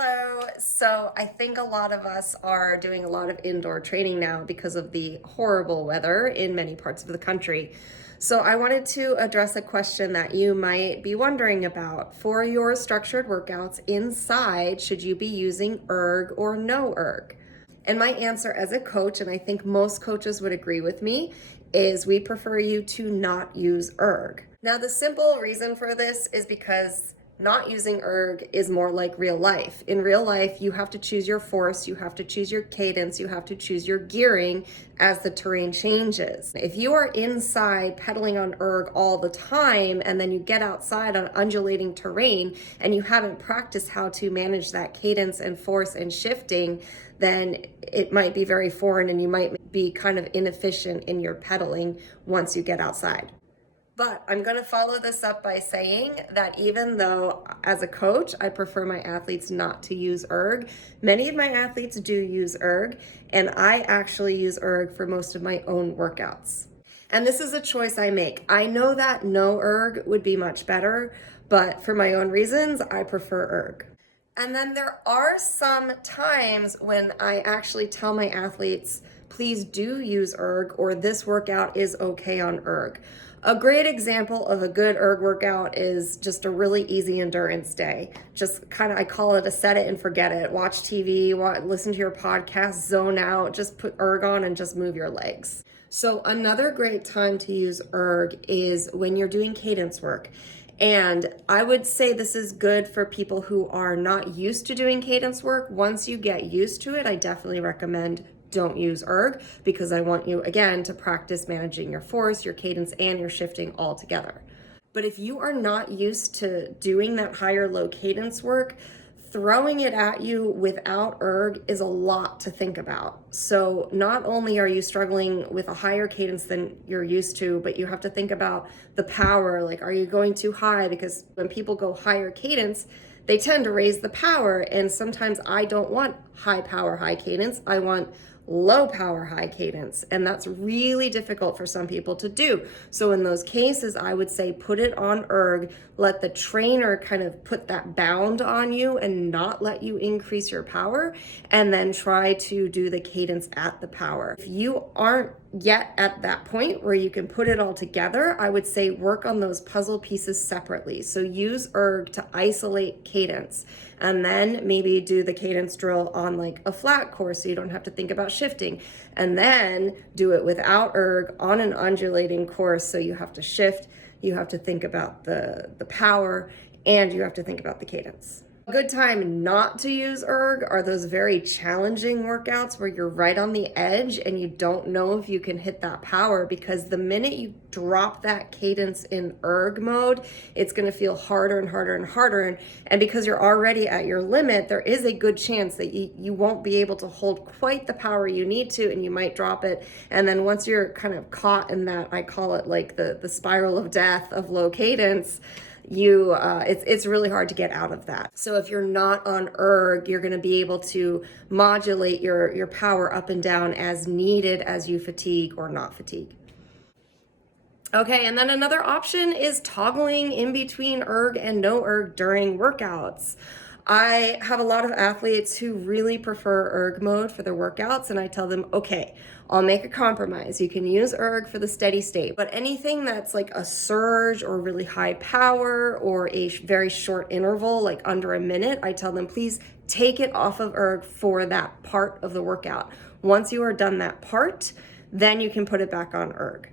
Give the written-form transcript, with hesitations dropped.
Hello. So I think a lot of us are doing a lot of indoor training now because of the horrible weather in many parts of the country. So I wanted to address a question that you might be wondering about. For your structured workouts inside, should you be using erg or no erg? And my answer as a coach, and I think most coaches would agree with me, is we prefer you to not use erg. Now, the simple reason for this is because not using erg is more like real life. In real life, you have to choose your force, you have to choose your cadence, you have to choose your gearing as the terrain changes. If you are inside pedaling on erg all the time and then you get outside on undulating terrain and you haven't practiced how to manage that cadence and force and shifting, then it might be very foreign and you might be kind of inefficient in your pedaling once you get outside. But I'm going to follow this up by saying that even though as a coach, I prefer my athletes not to use erg, many of my athletes do use erg, and I actually use erg for most of my own workouts. And this is a choice I make. I know that no erg would be much better, but for my own reasons, I prefer erg. And then there are some times when I actually tell my athletes, please do use erg, or this workout is okay on erg. A great example of a good erg workout is just a really easy endurance day. Just kind of, I call it a set it and forget it. Watch TV, listen to your podcast, zone out, just put erg on and just move your legs. So another great time to use erg is when you're doing cadence work. And I would say this is good for people who are not used to doing cadence work. Once you get used to it, I definitely recommend don't use erg, because I want you, again, to practice managing your force, your cadence, and your shifting all together. But if you are not used to doing that higher low cadence work, throwing it at you without erg is a lot to think about. So not only are you struggling with a higher cadence than you're used to, but you have to think about the power. Like, are you going too high? Because when people go higher cadence, they tend to raise the power. And sometimes I don't want high power, high cadence. I want low power, high cadence. And that's really difficult for some people to do. So in those cases, I would say put it on erg, let the trainer kind of put that bound on you and not let you increase your power, and then try to do the cadence at the power. If you aren't yet at that point where you can put it all together, I would say work on those puzzle pieces separately. So use erg to isolate cadence, and then maybe do the cadence drill on like a flat course so you don't have to think about shifting, and then do it without erg on an undulating course so you have to shift, you have to think about the power, and you have to think about the cadence. A good time not to use erg are those very challenging workouts where you're right on the edge and you don't know if you can hit that power, because the minute you drop that cadence in erg mode, it's going to feel harder and harder and harder. And because you're already at your limit, there is a good chance that you won't be able to hold quite the power you need to, and you might drop it. And then once you're kind of caught in that, I call it like the spiral of death of low cadence, it's really hard to get out of that. So if you're not on erg, you're going to be able to modulate your power up and down as needed as you fatigue or not fatigue. Okay, and then another option is toggling in between erg and no erg during workouts. I have a lot of athletes who really prefer erg mode for their workouts, and I tell them, okay, I'll make a compromise. You can use erg for the steady state, but anything that's like a surge or really high power or a very short interval, like under a minute, I tell them, please take it off of erg for that part of the workout. Once you are done that part, then you can put it back on erg.